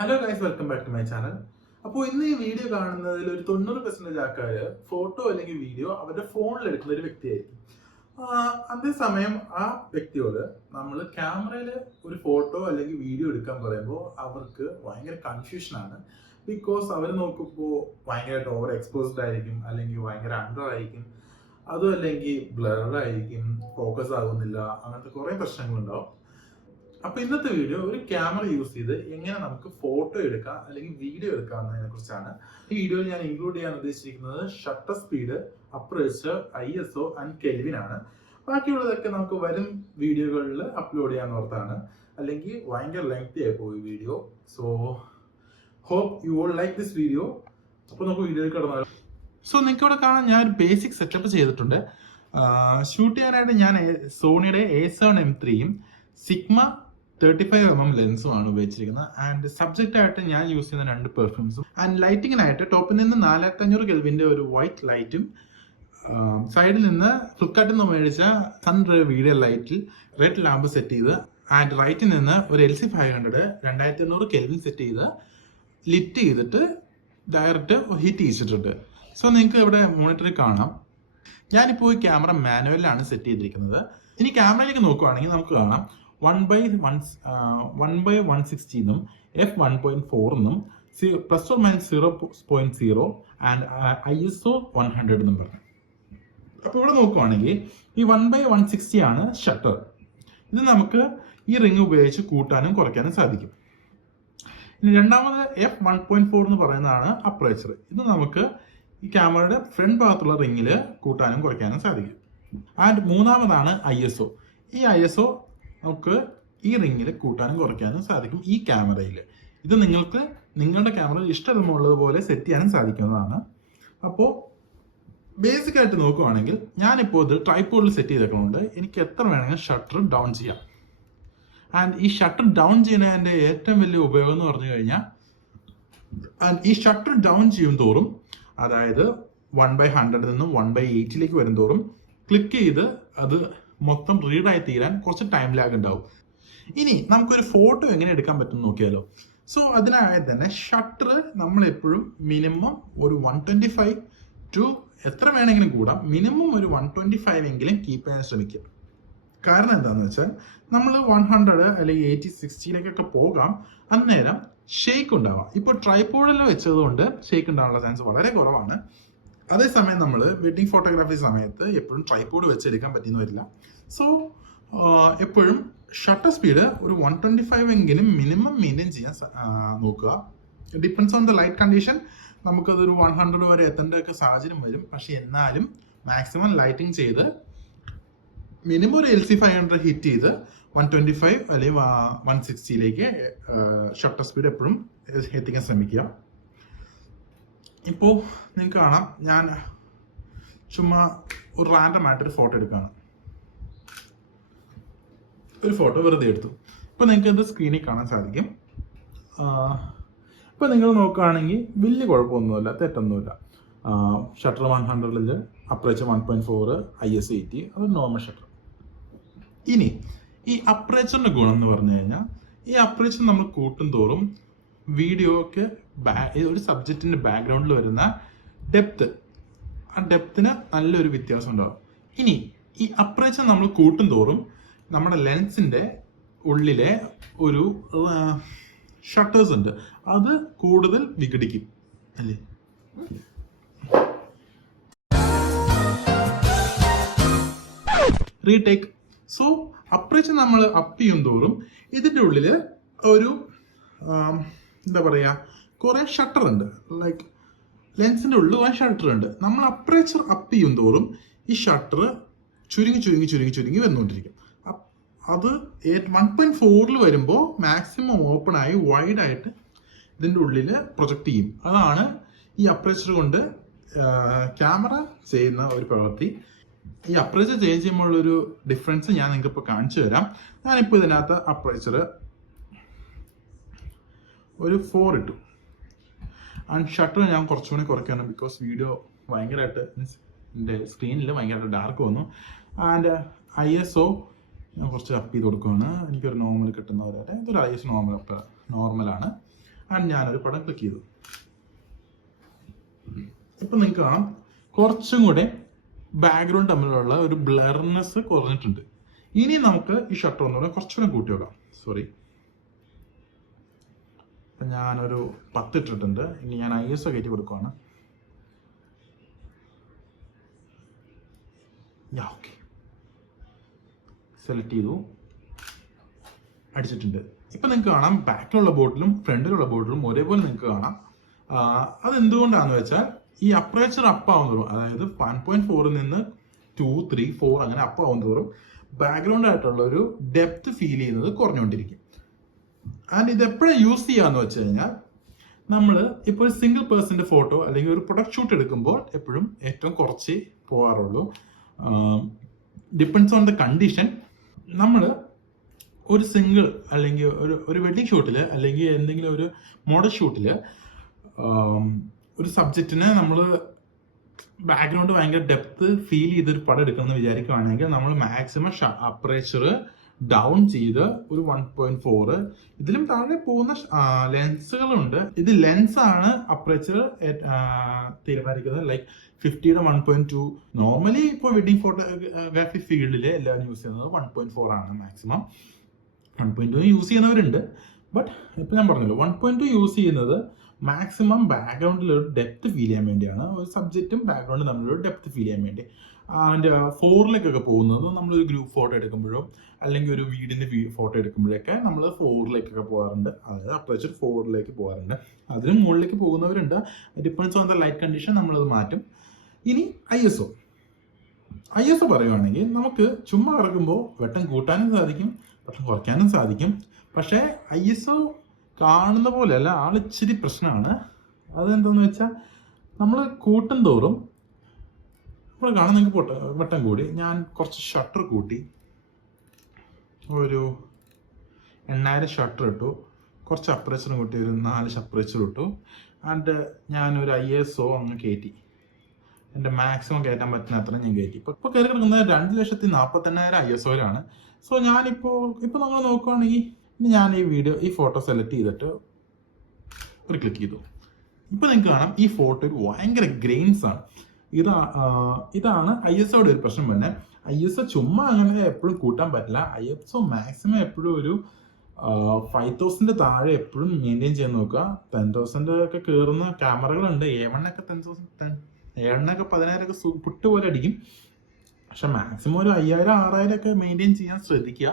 Hello guys, welcome back to my channel. അപ്പോൾ ഇന്ന് ഈ വീഡിയോ കാണുന്നതിൽ ഒരു 90% ആൾക്കാർ ഫോട്ടോ അല്ലെങ്കിൽ വീഡിയോ അവരുടെ ഫോണിൽ എടുക്കുന്ന ഒരു വ്യക്തിയായിരിക്കും. അതേസമയം ആ വ്യക്തിയോട് നമ്മൾ ക്യാമറയിൽ ഒരു ഫോട്ടോ അല്ലെങ്കിൽ വീഡിയോ എടുക്കാൻ പറയുമ്പോൾ അവർക്ക് ഭയങ്കര കൺഫ്യൂഷനാണ്. ബിക്കോസ് അവർ നോക്കുമ്പോൾ ഭയങ്കരമായിട്ട് ഓവർ എക്സ്പോസ്ഡ് ആയിരിക്കും, അല്ലെങ്കിൽ ഭയങ്കര അണ്ടർ ആയിരിക്കും, അതും അല്ലെങ്കിൽ ബ്ലർഡ് ആയിരിക്കും, ഫോക്കസ് ആകുന്നില്ല, അങ്ങനത്തെ കുറേ പ്രശ്നങ്ങളുണ്ടാവും. അപ്പൊ ഇന്നത്തെ വീഡിയോ ഒരു ക്യാമറ യൂസ് ചെയ്ത് എങ്ങനെ നമുക്ക് ഫോട്ടോ എടുക്കാം അല്ലെങ്കിൽ വീഡിയോ എടുക്കാം എന്നതിനെ കുറിച്ചാണ്. ഈ വീഡിയോയിൽ ഞാൻ ഇൻക്ലൂഡ് ചെയ്യാൻ ഉദ്ദേശിച്ചിരിക്കുന്നത് shutter speed, aperture, ISO and Kelvin ആണ്. ബാക്കിയുള്ളതൊക്കെ നമുക്ക് വരും വീഡിയോകളിൽ അപ്ലോഡ് ചെയ്യാൻ ഓർത്താണ്, അല്ലെങ്കിൽ ഭയങ്കര ലെങ്തി ആയി പോയി video. So hope you all like this video. അപ്പോൾ നമുക്ക് വീഡിയോയിൽ കടന്നാലോ. സോ നിങ്ങൾക്ക് ഇവിടെ കാണാൻ ഞാൻ ഒരു ബേസിക് സെറ്റപ്പ് ചെയ്തിട്ടുണ്ട്. ഷൂട്ട് ചെയ്യാനായിട്ട് ഞാൻ സോണിയുടെ A7M3യും സിഗ്മ 35mm ലെൻസുമാണ് ഉപയോഗിച്ചിരിക്കുന്നത്. ആൻഡ് സബ്ജക്റ്റ് ആയിട്ട് ഞാൻ യൂസ് ചെയ്യുന്ന 2 പെർഫ്യൂംസും. ആൻഡ് ലൈറ്റിങ്ങിനായിട്ട് ടോപ്പിൽ നിന്ന് 4500 കെൽവിന്റെ ഒരു വൈറ്റ് ലൈറ്റും, സൈഡിൽ നിന്ന് ഫ്ലിപ്കാർട്ടിൽ നിന്ന് മേടിച്ച സൺ വീഡിയോ ലൈറ്റിൽ റെഡ് ലാമ്പ് സെറ്റ് ചെയ്ത്, ആൻഡ് റൈറ്റിൽ നിന്ന് ഒരു LC500 2800 കെൽവിൻ സെറ്റ് ചെയ്ത് ലിറ്റ് ചെയ്തിട്ട് ഡയറക്റ്റ് ഹിറ്റ് ചെയ്യിച്ചിട്ടുണ്ട്. സോ നിങ്ങൾക്ക് ഇവിടെ മോണിറ്ററിൽ കാണാം. ഞാനിപ്പോൾ ഈ ക്യാമറ മാനുവലിലാണ് സെറ്റ് ചെയ്തിരിക്കുന്നത്. ഇനി ക്യാമറയിലേക്ക് നോക്കുകയാണെങ്കിൽ നമുക്ക് കാണാം 1/160 എന്നും f1.4 എന്നും +or-0.0 ആൻഡ് ISO 100 എന്നും പറഞ്ഞു. അപ്പോൾ ഇവിടെ നോക്കുവാണെങ്കിൽ ഈ 1/160 ആണ് ഷട്ടർ. ഇത് നമുക്ക് ഈ റിംഗ് ഉപയോഗിച്ച് കൂട്ടാനും കുറയ്ക്കാനും സാധിക്കും. ഇനി രണ്ടാമത് f1.4 എന്ന് പറയുന്നതാണ് അപ്പർച്ചർ. ഇത് നമുക്ക് ഈ ക്യാമറയുടെ ഫ്രണ്ട് ഭാഗത്തുള്ള റിംഗിൽ കൂട്ടാനും കുറയ്ക്കാനും സാധിക്കും. ആൻഡ് മൂന്നാമതാണ് ISO. ഈ ISO നമുക്ക് ഈ റിംഗിൽ കൂട്ടാനും കുറയ്ക്കാനും സാധിക്കും ഈ ക്യാമറയിൽ. ഇത് നിങ്ങൾക്ക് നിങ്ങളുടെ ക്യാമറയിൽ ഇഷ്ടമുള്ളതുപോലെ സെറ്റ് ചെയ്യാനും സാധിക്കുന്നതാണ്. അപ്പോൾ ബേസിക് ആയിട്ട് നോക്കുവാണെങ്കിൽ ഞാനിപ്പോൾ ഇത് ട്രൈപോഡിൽ സെറ്റ് ചെയ്തേക്കുന്നുണ്ട്. എനിക്ക് എത്ര വേണമെങ്കിലും ഷട്ടർ ഡൗൺ ചെയ്യാം. ആൻഡ് ഈ ഷട്ടർ ഡൗൺ ചെയ്യുന്നതിൻ്റെ ഏറ്റവും വലിയ ഉപയോഗം എന്ന് പറഞ്ഞു കഴിഞ്ഞാൽ, ഈ ഷട്ടർ ഡൗൺ ചെയ്യും തോറും, അതായത് 1/100 നിന്നും 1/80 വരും തോറും ക്ലിക്ക് ചെയ്ത് അത് മൊത്തം റീഡായി തീരാൻ കുറച്ച് ടൈം ലാഗ് ഉണ്ടാവും. ഇനി നമുക്കൊരു ഫോട്ടോ എങ്ങനെ എടുക്കാൻ പറ്റും നോക്കിയാലോ. സോ അതിനായി തന്നെ ഷട്ടർ നമ്മൾ എപ്പോഴും മിനിമം ഒരു 125 ടു എത്ര വേണമെങ്കിലും കൂടാം, മിനിമം ഒരു 125 എങ്കിലും കീപ്പ് ചെയ്യാൻ ശ്രമിക്കുക. കാരണം എന്താണെന്ന് വെച്ചാൽ നമ്മൾ 100 അല്ലെങ്കിൽ 80-60 പോകാം, അന്നേരം ഷേക്ക് ഉണ്ടാവാം. ഇപ്പോൾ ട്രൈപോഡിൽ വെച്ചതുകൊണ്ട് ഷേക്ക് ഉണ്ടാവാനുള്ള ചാൻസ് വളരെ കുറവാണ്. അതേസമയം നമ്മൾ വെഡിങ് ഫോട്ടോഗ്രാഫി സമയത്ത് എപ്പോഴും ട്രൈപോഡ് വെച്ചെടുക്കാൻ പറ്റിയെന്ന് വരില്ല. സോ എപ്പോഴും ഷട്ടർ സ്പീഡ് ഒരു 125 എങ്കിലും മിനിമം മെയിൻറ്റെയിൻ ചെയ്യാൻ നോക്കുക. Depends on the light condition. നമുക്കതൊരു 100 വരെ എത്തേണ്ടൊക്കെ സാഹചര്യം വരും. പക്ഷെ എന്നാലും മാക്സിമം ലൈറ്റിംഗ് ചെയ്ത് മിനിമം ഒരു LC500 ഹിറ്റ് ചെയ്ത് 125 അല്ലെങ്കിൽ 160 ഷട്ടർ സ്പീഡ് എപ്പോഴും എത്തിക്കാൻ ശ്രമിക്കുക. ഇപ്പോൾ നിങ്ങൾക്ക് കാണാം, ഞാൻ ചുമ്മാ ഒരു റാൻഡം ആയിട്ടൊരു ഫോട്ടോ എടുക്കുകയാണ്. ഒരു ഫോട്ടോ വെറുതെ എടുത്തു. ഇപ്പോൾ നിങ്ങൾക്ക് ഇത് സ്ക്രീനിൽ കാണാൻ സാധിക്കും. ഇപ്പോൾ നിങ്ങൾ നോക്കുകയാണെങ്കിൽ വലിയ കുഴപ്പമൊന്നുമില്ല, തെറ്റൊന്നുമില്ല. ഷട്ടർ 100, അപ്പർച്ചർ 1.4, ISO 80, അത് നോർമൽ ഷട്ടർ. ഇനി ഈ അപ്പർച്ചറിൻ്റെ ഗുണം എന്ന് പറഞ്ഞു കഴിഞ്ഞാൽ, ഈ അപ്പർച്ചർ നമ്മൾ കൂട്ടും തോറും വീഡിയോക്ക് ഒരു സബ്ജക്റ്റിന്റെ ബാക്ക്ഗ്രൗണ്ടിൽ വരുന്ന ഡെപ്ത്, ആ ഡെപ്തിന് നല്ലൊരു വ്യത്യാസം ഉണ്ടാവും. ഇനി ഈ അപ്പർച്ചർ നമ്മൾ കൂട്ടും തോറും നമ്മുടെ ലെൻസിന്റെ ഉള്ളിലെ ഒരു ഷട്ടേഴ്സ് ഉണ്ട്, അത് കൂടുതൽ വിഘടിക്കും അല്ലേ. റീടേക്ക്. സോ അപ്പർച്ചർ നമ്മൾ അപ്പ് ചെയ്യും തോറും ഇതിന്റെ ഉള്ളില് ഒരു എന്താ പറയുക, കുറേ ഷട്ടർ ഉണ്ട്. ലൈക്ക് ലെൻസിൻ്റെ ഉള്ളിൽ കുറേ ഷട്ടർ ഉണ്ട്. നമ്മൾ അപ്പർച്ചർ അപ്പ് ചെയ്യും തോറും ഈ ഷട്ടർ ചുരുങ്ങി വന്നുകൊണ്ടിരിക്കും. അത് 1.4 വരുമ്പോൾ മാക്സിമം ഓപ്പൺ ആയി വൈഡായിട്ട് ഇതിൻ്റെ ഉള്ളിൽ പ്രൊജക്റ്റ് ചെയ്യും. അതാണ് ഈ അപ്പർച്ചർ കൊണ്ട് ക്യാമറ ചെയ്യുന്ന ഒരു പ്രവൃത്തി. ഈ അപ്പർച്ചർ ചേഞ്ച് ചെയ്യുമ്പോഴുള്ളൊരു ഡിഫറൻസ് ഞാൻ നിങ്ങൾക്ക് ഇപ്പോൾ കാണിച്ചു തരാം. ഞാനിപ്പോൾ ഇതിനകത്ത് അപ്പർച്ചർ ഒരു 4 ഇട്ടു. ആൻഡ് ഷട്ടർ ഞാൻ കുറച്ചുകൂടി കുറയ്ക്കാണ്, ബിക്കോസ് വീഡിയോ ഭയങ്കരമായിട്ട് എൻ്റെ സ്ക്രീനിൽ ഭയങ്കരമായിട്ട് ഡാർക്ക് വന്നു. ആൻഡ് ISO ഞാൻ കുറച്ച് അപ്പ് ചെയ്ത് കൊടുക്കുകയാണ്. എനിക്കൊരു നോർമൽ കിട്ടുന്ന പോലെ. ഇതൊരു ISO നോർമലാണ്. ആൻഡ് ഞാനൊരു പടം ക്ലിക്ക് ചെയ്തു. ഇപ്പൊ നിങ്ങൾക്ക് കാണാം കുറച്ചും കൂടെ ബാക്ക്ഗ്രൗണ്ട് തമ്മിലുള്ള ഒരു ബ്ലർനെസ് കുറഞ്ഞിട്ടുണ്ട്. ഇനി നമുക്ക് ഈ ഷട്ടർ ഒന്നുകൂടെ കുറച്ചുകൂടെ കൂട്ടി വെക്കാം. സോറി, ഞാനൊരു 10 ഇട്ടിട്ടുണ്ട്. ഇനി ഞാൻ ISO കയറ്റി കൊടുക്കുവാണ്. ഓക്കെ, സെലക്ട് ചെയ്തു, അടിച്ചിട്ടുണ്ട്. ഇപ്പൊ നിങ്ങൾക്ക് കാണാം ബാക്കിലുള്ള ബോട്ടിലും ഫ്രണ്ടിലുള്ള ബോട്ടിലും ഒരേപോലെ നിങ്ങൾക്ക് കാണാം. അതെന്തുകൊണ്ടാണെന്ന് വെച്ചാൽ ഈ അപ്പറേച്ചർ അപ്പ് ആവുന്നതോറും, അതായത് 1.4 നിന്ന് 2, 3, 4 അങ്ങനെ അപ്പ് ആവുന്നതോറും ബാക്ക്ഗ്രൗണ്ട് ആയിട്ടുള്ള ഒരു ഡെപ്ത് ഫീൽ ചെയ്യുന്നത് കുറഞ്ഞുകൊണ്ടിരിക്കും. ആൻഡ് ഇത് എപ്പോഴാണ് യൂസ് ചെയ്യാന്ന് വെച്ച് കഴിഞ്ഞാൽ, നമ്മൾ ഇപ്പോൾ ഒരു സിംഗിൾ പേഴ്സന്റെ ഫോട്ടോ അല്ലെങ്കിൽ ഒരു പ്രൊഡക്റ്റ് ഷൂട്ട് എടുക്കുമ്പോൾ എപ്പോഴും ഏറ്റവും കുറച്ച് പോകാറുള്ളൂ. Depends on the condition. നമ്മൾ ഒരു സിംഗിൾ അല്ലെങ്കിൽ ഒരു വെഡിങ് ഷൂട്ടിൽ അല്ലെങ്കിൽ എന്തെങ്കിലും ഒരു മോഡൽ ഷൂട്ടിൽ ഒരു സബ്ജക്റ്റിനെ നമ്മൾ ബാക്ക്ഗ്രൗണ്ട് ഭയങ്കര ഡെപ്ത് ഫീൽ ചെയ്തൊരു പടം എടുക്കണമെന്ന് വിചാരിക്കുകയാണെങ്കിൽ നമ്മൾ മാക്സിമം അപ്പറേച്ചർ ഡൗൺ ചെയ്ത് ഒരു 1.4, ഇതിലും താഴെ പോകുന്ന ലെൻസുകളുണ്ട്. ഇത് ലെൻസ് ആണ് അപ്പറേച്ചർ തീരുമാനിക്കുന്നത്. ലൈക്ക് 50യുടെ 1.2. നോർമലി ഇപ്പോൾ വെഡിങ് ഫോട്ടോഗ്രാഫി ഫീൽഡിൽ എല്ലാവരും യൂസ് ചെയ്യുന്നത് 1.4 ആണ് മാക്സിമം. 1.2 യൂസ് ചെയ്യുന്നവരുണ്ട്. ബട്ട് ഇപ്പൊ ഞാൻ പറഞ്ഞല്ലോ 1.2 യൂസ് ചെയ്യുന്നത് മാക്സിമം ബാക്ക്ഗ്രൗണ്ടിൽ ഒരു ഡെപ്ത് ഫീൽ ചെയ്യാൻ വേണ്ടിയാണ്. ഒരു സബ്ജക്റ്റും ബാക്ക്ഗ്രൗണ്ടും തമ്മിലൊരു ഡെപ്ത് ഫീൽ ചെയ്യാൻ വേണ്ടി. ആൻഡ് 4ലേക്കൊക്കെ പോകുന്നത് നമ്മളൊരു ഗ്രൂപ്പ് ഫോട്ടോ എടുക്കുമ്പോഴോ അല്ലെങ്കിൽ ഒരു വീടിന്റെ ഫോട്ടോ എടുക്കുമ്പോഴൊക്കെ നമ്മൾ 4ലേക്കൊക്കെ പോകാറുണ്ട്. അതായത് അപ്പറേച്ചർ 4ലേക്ക് പോകാറുണ്ട്. അതിന് മുകളിലേക്ക് പോകുന്നവരുണ്ട്. Depends on the light condition നമ്മളത് മാറ്റും. ഇനി ISO പറയുവാണെങ്കിൽ നമുക്ക് ചുമ്മാ കിടക്കുമ്പോൾ വെട്ടം കൂട്ടാനും സാധിക്കും, വെട്ടം കുറയ്ക്കാനും സാധിക്കും. പക്ഷേ ISO കാണുന്ന പോലെയല്ല, ആളിച്ചിരി പ്രശ്നമാണ്. അതെന്താന്ന് വെച്ചാൽ നമ്മൾ കൂട്ടും തോറും ഇപ്പോൾ കാണാൻ നിങ്ങൾക്ക് വെട്ടം കൂടി. ഞാൻ കുറച്ച് ഷട്ടർ കൂട്ടി, ഒരു 8000 ഷട്ടർ ഇട്ടു, കുറച്ച് അപ്പറേച്ചറും കൂട്ടി, ഒരു 4 അപ്പറേച്ചർ ഇട്ടു. ആൻഡ് ഞാനൊരു ISO അങ്ങ് കയറ്റി. എൻ്റെ മാക്സിമം കയറ്റാൻ പറ്റുന്ന അത്ര ഞാൻ കയറ്റി. ഇപ്പോൾ കയറി കിടക്കുന്നത് 2,48,000 ISOയിലാണ്. സോ ഞാനിപ്പോൾ നമ്മൾ നോക്കുകയാണെങ്കിൽ ഞാൻ ഈ ഫോട്ടോ സെലക്ട് ചെയ്തിട്ട് ഒരു ക്ലിക്ക് ചെയ്തു. ഇപ്പൊ നിങ്ങൾക്ക് കാണാം ഈ ഫോട്ടോയിൽ ഭയങ്കര ഗ്രെയിൻസ് ആണ്. ഇതാണ് ISOയുടെ ഒരു പ്രശ്നം തന്നെ. ISO ചുമ്മാ അങ്ങനെ എപ്പോഴും കൂട്ടാൻ പറ്റില്ല. ISO മാക്സിമം എപ്പോഴും ഒരു 5,000 താഴെ എപ്പോഴും മെയിൻറ്റെയിൻ ചെയ്യാൻ നോക്കുക. 10,000 ഒക്കെ കയറുന്ന ക്യാമറകളുണ്ട്. A1 ഒക്കെ 10,000, A1 ഒക്കെ 10,000 ഒക്കെ പുട്ട് പോലെ അടിക്കും. പക്ഷെ മാക്സിമം ഒരു 5,000, 6,000 ഒക്കെ മെയിൻറ്റെയിൻ ചെയ്യാൻ ശ്രദ്ധിക്കുക.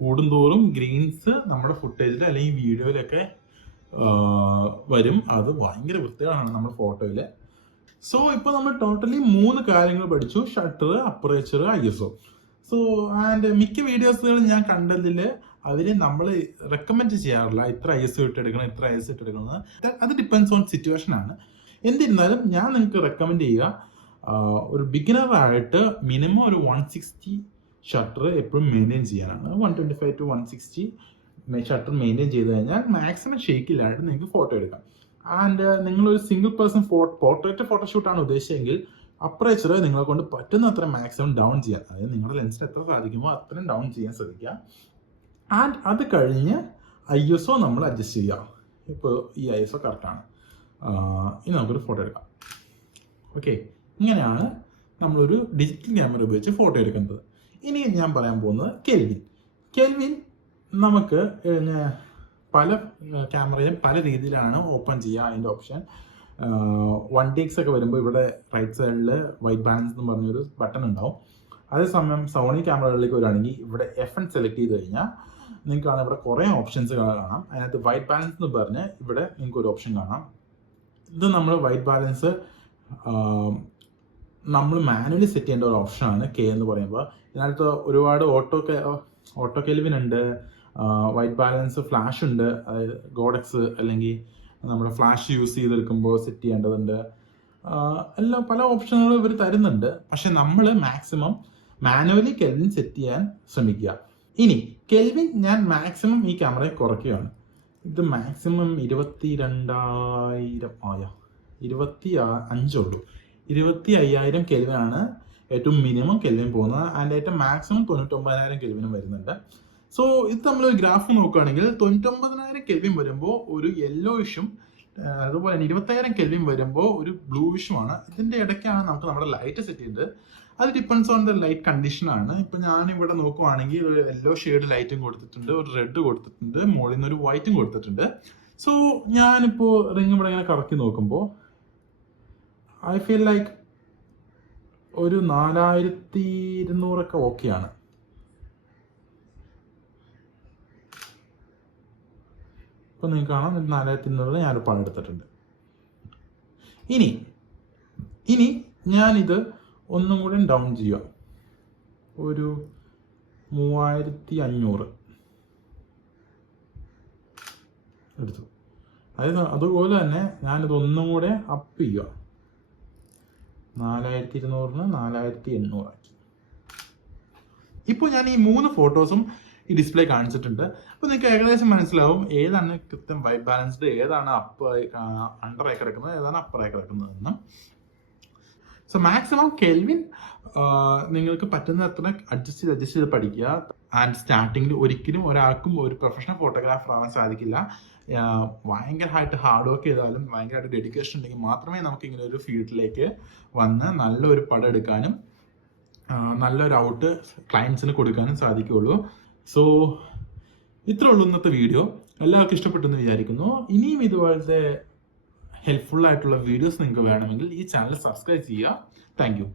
കൂടുന്തോറും ഗ്രെയിൻസ് നമ്മുടെ ഫുട്ടേജിൽ അല്ലെങ്കിൽ വീഡിയോയിലൊക്കെ വരും. അത് ഭയങ്കര വൃത്തികളാണ് നമ്മുടെ ഫോട്ടോയില്. സോ ഇപ്പൊ നമ്മൾ ടോട്ടലി 3 കാര്യങ്ങൾ പഠിച്ചു: shutter, aperture, ISO. So and മിക്ക വീഡിയോസുകളും ഞാൻ കണ്ടതില് അവര് നമ്മൾ റെക്കമെൻഡ് ചെയ്യാറില്ല ഇത്ര ISO ഇട്ടെടുക്കണം, ഇത്ര ISO ഇട്ടെടുക്കണം. അത് ഡിപ്പെൻഡ്സ് ഓൺ സിറ്റുവേഷൻ ആണ്. എന്നിരുന്നാലും ഞാൻ നിങ്ങൾക്ക് റെക്കമെൻഡ് ചെയ്യുക, ഒരു ബിഗിനർ ആയിട്ട് മിനിമം ഒരു 160 ഷട്ടർ എപ്പോഴും മെയിൻറ്റെയിൻ ചെയ്യാനാണ്. 125 to 160 ഷട്ടർ മെയിൻറ്റെയിൻ ചെയ്ത് കഴിഞ്ഞാൽ മാക്സിമം ഷേക്കില്ലാണ്ട് നിങ്ങൾക്ക് ഫോട്ടോ എടുക്കാം. ആൻഡ് നിങ്ങളൊരു സിംഗിൾ പേഴ്സൺ പോർട്രേറ്റ് ഫോട്ടോഷൂട്ടാണ് ഉദ്ദേശിച്ചെങ്കിൽ അപ്പറേച്ചർ നിങ്ങളെ കൊണ്ട് പറ്റുന്ന അത്ര മാക്സിമം ഡൗൺ ചെയ്യാൻ, അതായത് നിങ്ങളുടെ ലെൻസിന് എത്ര സാധിക്കുമോ അത്രയും ഡൗൺ ചെയ്യാൻ ശ്രദ്ധിക്കുക. ആൻഡ് അത് കഴിഞ്ഞ് ISO നമ്മൾ അഡ്ജസ്റ്റ് ചെയ്യുക. ഇപ്പോൾ ഈ ISO കറക്റ്റാണ്. ഇനി നമുക്കൊരു ഫോട്ടോ എടുക്കാം. ഓക്കെ, ഇങ്ങനെയാണ് നമ്മളൊരു ഡിജിറ്റൽ ക്യാമറ ഉപയോഗിച്ച് ഫോട്ടോ എടുക്കുന്നത്. ഇനി ഞാൻ പറയാൻ പോകുന്നത് കെൽവിൻ നമുക്ക് പല ക്യാമറയും പല രീതിയിലാണ് ഓപ്പൺ ചെയ്യുക. അതിൻ്റെ ഓപ്ഷൻ 1x ഒക്കെ വരുമ്പോൾ ഇവിടെ റൈറ്റ് സൈഡിൽ വൈറ്റ് ബാലൻസ് എന്ന് പറഞ്ഞൊരു ബട്ടൺ ഉണ്ടാവും. അതേസമയം സോണി ക്യാമറകളിലേക്ക് വരികയാണെങ്കിൽ ഇവിടെ FN സെലക്ട് ചെയ്ത് കഴിഞ്ഞാൽ നിങ്ങൾക്ക് കാണാം ഇവിടെ കുറേ ഓപ്ഷൻസ് കാണാം. അതിനകത്ത് വൈറ്റ് ബാലൻസ് എന്ന് പറഞ്ഞ് ഇവിടെ നിങ്ങൾക്ക് ഒരു ഓപ്ഷൻ കാണാം. ഇത് നമ്മൾ വൈറ്റ് ബാലൻസ് നമ്മൾ മാനുവലി സെറ്റ് ചെയ്യേണ്ട ഒരു ഓപ്ഷനാണ് K എന്ന് പറയുമ്പോൾ. ഇതിനകത്ത് ഒരുപാട് ഓട്ടോ കെൽവിൻ ഉണ്ട്, വൈറ്റ് ബാലൻസ് ഫ്ലാഷ് ഉണ്ട്, അതായത് ഗോഡെക്സ് അല്ലെങ്കിൽ നമ്മുടെ ഫ്ലാഷ് യൂസ് ചെയ്തെടുക്കുമ്പോൾ സെറ്റ് ചെയ്യേണ്ടതുണ്ട്. എല്ലാം പല ഓപ്ഷനുകളും ഇവർ തരുന്നുണ്ട്. പക്ഷെ നമ്മൾ മാക്സിമം മാനുവലി കെൽവിൻ സെറ്റ് ചെയ്യാൻ ശ്രമിക്കുക. ഇനി കെൽവിൻ ഞാൻ മാക്സിമം ഈ ക്യാമറയെ കുറയ്ക്കുകയാണ്. ഇത് മാക്സിമം 22,000 25 ഉള്ളൂ. 25,000 കെൽവിനാണ് ഏറ്റവും മിനിമം കെൽവിൻ പോകുന്നത്. അതിൻ്റെ ഏറ്റവും മാക്സിമം 99,000 കെൽവിനും വരുന്നുണ്ട്. സോ ഇത് നമ്മളൊരു ഗ്രാഫ് നോക്കുകയാണെങ്കിൽ 99,000 കെൽവിൻ വരുമ്പോൾ ഒരു യെല്ലോയിഷും അതുപോലെ തന്നെ 20,000 കെൽവിൻ വരുമ്പോൾ ഒരു ബ്ലൂയിഷുമാണ്. ഇതിന്റെ ഇടയ്ക്കാണ് നമുക്ക് നമ്മുടെ ലൈറ്റ് സെറ്റ് ചെയ്തത്. അത് depends on the light condition ആണ്. ഇപ്പൊ ഞാൻ ഇവിടെ നോക്കുവാണെങ്കിൽ ഒരു യെല്ലോ ഷെയ്ഡ് ലൈറ്റും കൊടുത്തിട്ടുണ്ട്, ഒരു റെഡ് കൊടുത്തിട്ടുണ്ട്, മുകളിൽ നിന്ന് ഒരു വൈറ്റും കൊടുത്തിട്ടുണ്ട്. സോ ഞാനിപ്പോ റിംഗ് ഇവിടെ ഇങ്ങനെ കറക്കി നോക്കുമ്പോൾ ഐ ഫീൽ ലൈക്ക് ഒരു 4200 ഓക്കെയാണ്. ഇപ്പൊ നിങ്ങൾക്ക് കാണാം 4200 ഞാനൊരു പണം എടുത്തിട്ടുണ്ട്. ഇനി ഞാനിത് ഒന്നും കൂടി ഡൗൺ ചെയ്യാം, ഒരു 3500 എടുത്തു. അതുപോലെ തന്നെ ഞാനിത് ഒന്നും കൂടെ അപ്പ് ചെയ്യുക, 4200 4800 ആക്കി. ഇപ്പോൾ ഞാൻ ഈ 3 ഫോട്ടോസും ഈ ഡിസ്പ്ലേ കാണിച്ചിട്ടുണ്ട്. അപ്പോൾ നിങ്ങൾക്ക് ഏകദേശം മനസ്സിലാവും ഏതാണ് കൃത്യം വൈറ്റ് ബാലൻസ്ഡ്, ഏതാണ് അണ്ടറായി കിടക്കുന്നത്, ഏതാണ് അപ്പറായി കിടക്കുന്നതെന്നും. സോ മാക്സിമം കെൽവിൻ നിങ്ങൾക്ക് പറ്റുന്ന അത്ര അഡ്ജസ്റ്റ് ചെയ്ത് പഠിക്കുക. ആൻഡ് സ്റ്റാർട്ടിങ്ങിൽ ഒരിക്കലും ഒരാൾക്കും ഒരു പ്രൊഫഷണൽ ഫോട്ടോഗ്രാഫർ ആവാൻ സാധിക്കില്ല. ഭയങ്കരമായിട്ട് ഹാർഡ് വർക്ക് ചെയ്താലും ഭയങ്കരമായിട്ട് ഡെഡിക്കേഷൻ ഉണ്ടെങ്കിൽ മാത്രമേ നമുക്ക് ഇങ്ങനെ ഒരു ഫീൽഡിലേക്ക് വന്ന് നല്ലൊരു പടം എടുക്കാനും നല്ലൊരു ഔട്ട് ക്ലയൻസിന് കൊടുക്കാനും സാധിക്കുകയുള്ളൂ. സോ ഇത്രേ ഉള്ളൂ ഇന്നത്തെ വീഡിയോ. എല്ലാവർക്കും ഇഷ്ടപ്പെട്ടെന്ന് വിചാരിക്കുന്നു. ഇനിയും ഇതുപോലത്തെ ഹെൽപ്ഫുൾ ആയിട്ടുള്ള വീഡിയോസ് നിങ്ങൾക്ക് വേണമെങ്കിൽ ഈ ചാനൽ സബ്സ്ക്രൈബ് ചെയ്യുക. Thank you.